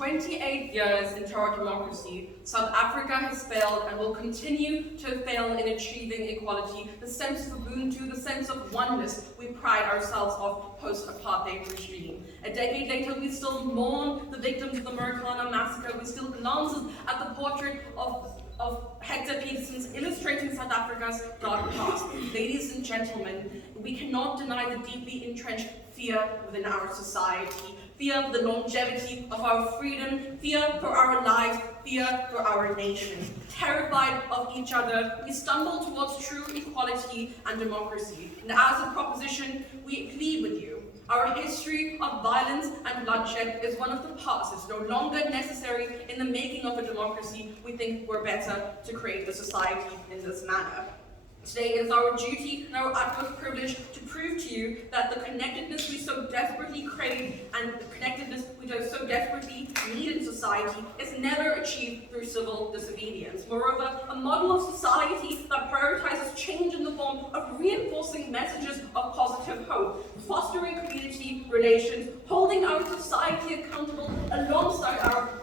28 years into our democracy, South Africa has failed and will continue to fail in achieving equality, the sense of Ubuntu, the sense of oneness we pride ourselves of post-apartheid regime. A decade later, we still mourn the victims of the Marikana massacre, we still glance at the portrait of Hector Peterson's illustrating South Africa's dark past. Ladies and gentlemen, we cannot deny the deeply entrenched fear within our society. Fear for the longevity of our freedom, fear for our lives, fear for our nation. Terrified of each other, we stumble towards true equality and democracy. And as a proposition, we plead with you. Our history of violence and bloodshed is one of the past. It's no longer necessary in the making of a democracy. We think we're better to create a society in this manner. Today it is our duty and our utmost privilege to prove to you that the connectedness we so desperately crave and the connectedness we so desperately need in society is never achieved through civil disobedience. Moreover, a model of society that prioritizes change in the form of reinforcing messages of positive hope, fostering community relations, holding our society accountable alongside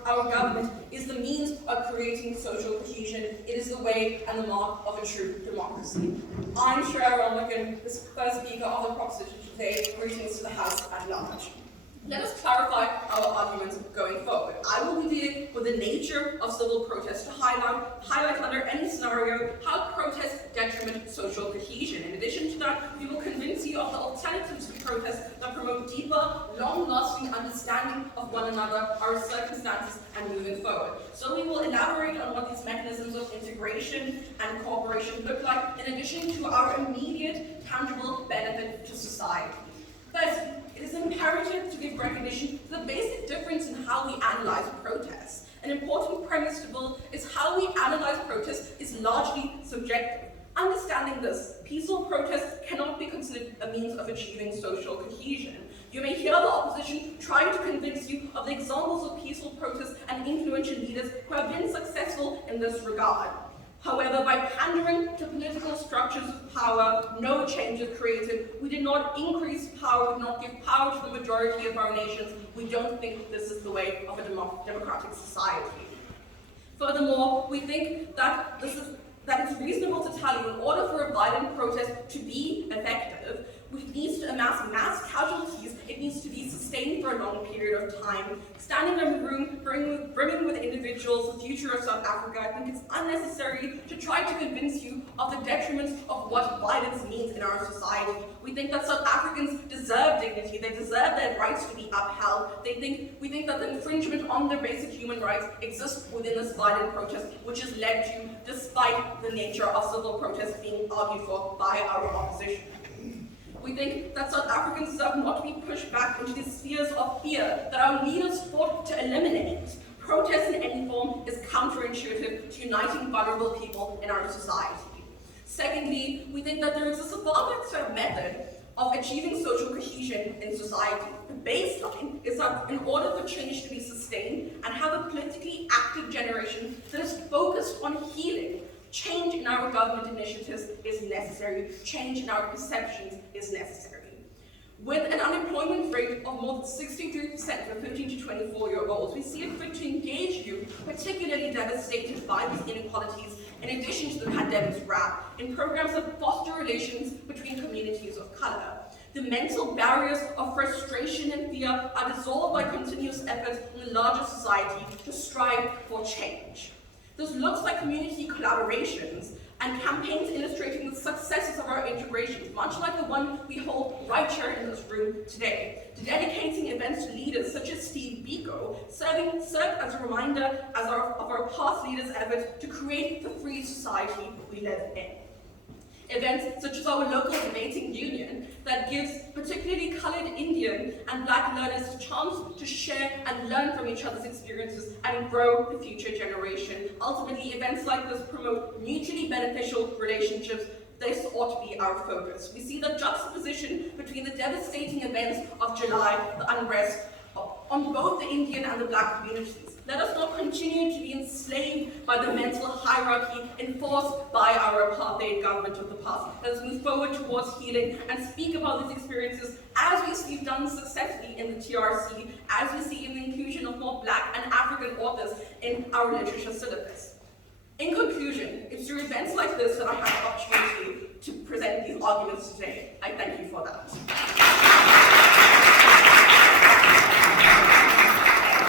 our government is the means of creating social cohesion. It is the way and the mark of a true democracy. I'm Shreya Ramlakan, the first speaker of the proposition today. Greetings to the House at large. Let us clarify our arguments going forward. I will be dealing with the nature of civil protest to highlight under any scenario how protests detriment social cohesion. In addition to that, we will convince you of the alternatives to protest that promote deeper, long-lasting understanding of one another, our circumstances, and moving forward. So we will elaborate on what these mechanisms of integration and cooperation look like, in addition to our immediate, tangible benefit to society. First, it is imperative to give recognition to the basic difference in how we analyze protests. An important premise to build is how we analyze protests is largely subjective. Understanding this, peaceful protests cannot be considered a means of achieving social cohesion. You may hear the opposition trying to convince you of the examples of peaceful protests and influential leaders who have been successful in this regard. However, by pandering to political structures of power, no change is created. We did not increase power, we did not give power to the majority of our nations. We don't think this is the way of a democratic society. Furthermore, we think that it's reasonable to tell you in order for a violent protest to be effective, it needs to amass mass casualties, it needs to be sustained for a long period of time. Standing in the room, brimming with individuals, the future of South Africa, I think it's unnecessary to try to convince you of the detriments of what violence means in our society. We think that South Africans deserve dignity, they deserve their rights to be upheld. We think that the infringement on their basic human rights exists within this violent protest, which has led to, despite the nature of civil protests being argued for by our opposition. We think that South Africans deserve not to be pushed back into these spheres of fear that our leaders fought to eliminate. Protest in any form is counterintuitive to uniting vulnerable people in our society. Secondly, we think that there exists a far better method of achieving social cohesion in society. The baseline is that in order for change to be sustained and have a politically active generation that is focused on healing, change in our government initiatives is necessary. Change in our perceptions is necessary. With an unemployment rate of more than 63% for 15 to 24-year-olds, we see it fit to engage youth, particularly devastated by these inequalities, in addition to the pandemic's wrap, in programs that foster relations between communities of color. The mental barriers of frustration and fear are dissolved by continuous efforts in the larger society to strive for change. This looks like community collaborations and campaigns illustrating the successes of our integrations, much like the one we hold right here in this room today. Dedicating events to leaders such as Steve Biko served as a reminder of our past leaders' efforts to create the free society we live in. Events such as our local debating union that gives particularly colored Indian and Black learners a chance to share and learn from each other's experiences and grow the future generation. Ultimately, events like this promote mutually beneficial relationships. This ought to be our focus. We see the juxtaposition between the devastating events of July, the unrest, on both the Indian and the Black communities. Let us not continue to be enslaved by the mental hierarchy enforced by our apartheid government of the past. Let us move forward towards healing and speak about these experiences as we see done successfully in the TRC, as we see in the inclusion of more Black and in our literature syllabus. In conclusion, it's through events like this that I have the opportunity to present these arguments today. I thank you for that.